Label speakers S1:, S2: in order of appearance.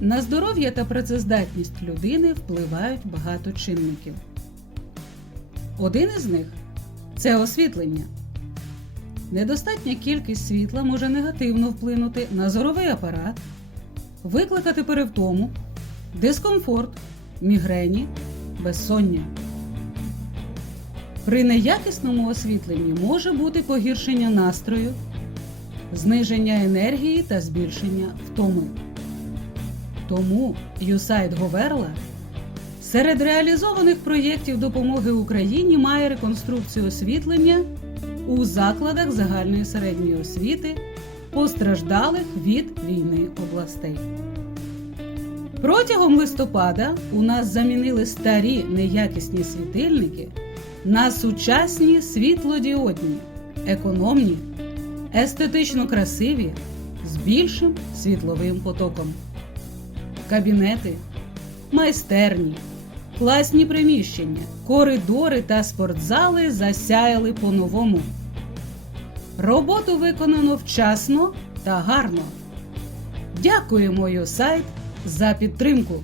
S1: На здоров'я та працездатність людини впливають багато чинників. Один із них це освітлення. Недостатня кількість світла може негативно вплинути на зоровий апарат, викликати перевтому, дискомфорт, мігрені, безсоння. При неякісному освітленні може бути погіршення настрою, зниження енергії та збільшення втоми. Тому USAID Говерла серед реалізованих проєктів допомоги Україні має реконструкцію освітлення у закладах загальної середньої освіти, постраждалих від війни областей. Протягом листопада у нас замінили старі неякісні світильники на сучасні світлодіодні, економні, естетично красиві з більшим світловим потоком. Кабінети, майстерні, класні приміщення, коридори та спортзали засяяли по-новому. Роботу виконано вчасно та гарно. Дякуємо Юсайт, за підтримку.